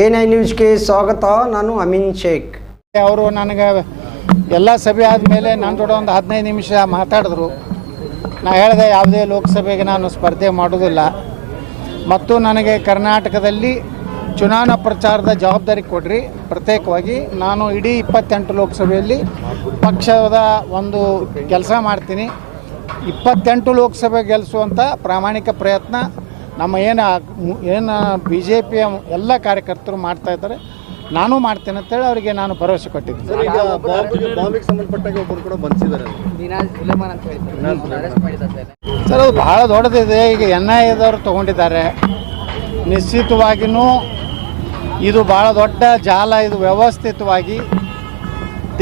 A nine ನ್ಯೂಸ್ಗೆ ಸ್ವಾಗತ, ನಾನು ಅಮೀನ್ ಶೇಖ್. ಅವರು ನನಗೆ ಎಲ್ಲ ಸಭೆ ಆದಮೇಲೆ ನನ್ನ ಜೋಡ ಒಂದು ಹದಿನೈದು ನಿಮಿಷ ಮಾತಾಡಿದ್ರು. ನಾ ಹೇಳಿದೆ, ಯಾವುದೇ ಲೋಕಸಭೆಗೆ ನಾನು ಸ್ಪರ್ಧೆ ಮಾಡೋದಿಲ್ಲ. ಮತ್ತು ನನಗೆ ಕರ್ನಾಟಕದಲ್ಲಿ ಚುನಾವಣಾ ಪ್ರಚಾರದ ಜವಾಬ್ದಾರಿ ಕೊಡ್ರಿ. ಪ್ರತ್ಯೇಕವಾಗಿ ನಾನು ಇಡೀ ಇಪ್ಪತ್ತೆಂಟು ಲೋಕಸಭೆಯಲ್ಲಿ ಪಕ್ಷದ ಒಂದು ಕೆಲಸ ಮಾಡ್ತೀನಿ. ಇಪ್ಪತ್ತೆಂಟು ಲೋಕಸಭೆ ಗೆಲ್ಲಿಸುವಂಥ ಪ್ರಾಮಾಣಿಕ ಪ್ರಯತ್ನ ನಮ್ಮ ಏನು ಏನು ಬಿ ಜೆ ಪಿಯ ಎಲ್ಲ ಕಾರ್ಯಕರ್ತರು ಮಾಡ್ತಾ ಇದ್ದಾರೆ. ನಾನು ಮಾಡ್ತೇನೆ ಅಂತೇಳಿ ಅವರಿಗೆ ನಾನು ಭರವಸೆ ಕೊಟ್ಟಿದ್ದೆ ಸರ್ ಅದು ಭಾಳ ದೊಡ್ಡದಿದೆ. ಈಗ ಎನ್ ಐ ಎದವರು ತಗೊಂಡಿದ್ದಾರೆ. ನಿಶ್ಚಿತವಾಗಿಯೂ ಇದು ಭಾಳ ದೊಡ್ಡ ಜಾಲ ಇದು ವ್ಯವಸ್ಥಿತವಾಗಿ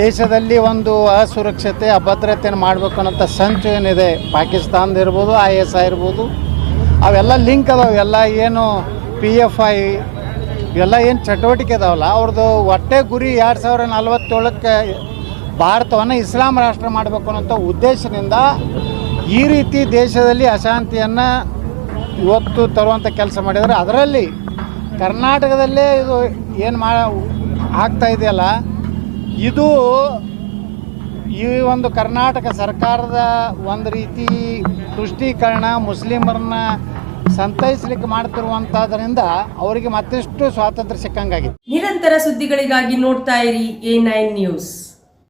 ದೇಶದಲ್ಲಿ ಒಂದು ಅಸುರಕ್ಷತೆ ಅಭದ್ರತೆಯನ್ನು ಮಾಡಬೇಕು ಅನ್ನೋಂಥ ಸಂಚು ಏನಿದೆ? ಪಾಕಿಸ್ತಾನದ ಇರ್ಬೋದು ಐ ಎಸ್ ಐ ಇರ್ಬೋದು. ಅವೆಲ್ಲ ಲಿಂಕ್ ಅದಾವೆ ಎಲ್ಲ ಏನು ಪಿ ಎಫ್ ಐ ಇವೆಲ್ಲ ಏನು ಚಟುವಟಿಕೆ ಅದಾವಲ್ಲ ಅವ್ರದ್ದು ಒಟ್ಟೆ ಗುರಿ ಎರಡು ಸಾವಿರ ನಲ್ವತ್ತೇಳಕ್ಕೆ ಭಾರತವನ್ನು ಇಸ್ಲಾಂ ರಾಷ್ಟ್ರ ಮಾಡಬೇಕು ಅನ್ನೋಂಥ ಉದ್ದೇಶದಿಂದ ಈ ರೀತಿ ದೇಶದಲ್ಲಿ ಅಶಾಂತಿಯನ್ನು ಇವತ್ತು ತರುವಂಥ ಕೆಲಸ ಮಾಡಿದರೆ. ಅದರಲ್ಲಿ ಕರ್ನಾಟಕದಲ್ಲೇ ಇದು ಏನು ಮಾ ಆಗ್ತಾ ಇದೆಯಲ್ಲ, ಇದು ಈ ಒಂದು ಕರ್ನಾಟಕ ಸರ್ಕಾರದ ಒಂದು ರೀತಿ ತುಷ್ಟೀಕರಣ ಮುಸ್ಲಿಮರನ್ನ ಸಂತೈಸಲಿಕ್ಕೆ ಮಾಡ್ತಿರುವಂಥದ್ರಿಂದ ಅವರಿಗೆ ಮತ್ತಷ್ಟು ಸ್ವಾತಂತ್ರ್ಯ ಸಿಕ್ಕಂಗಾಗಿದೆ. ನಿರಂತರ ಸುದ್ದಿಗಳಿಗಾಗಿ ನೋಡ್ತಾ ಇರಿ ಎ ನೈನ್ ನ್ಯೂಸ್.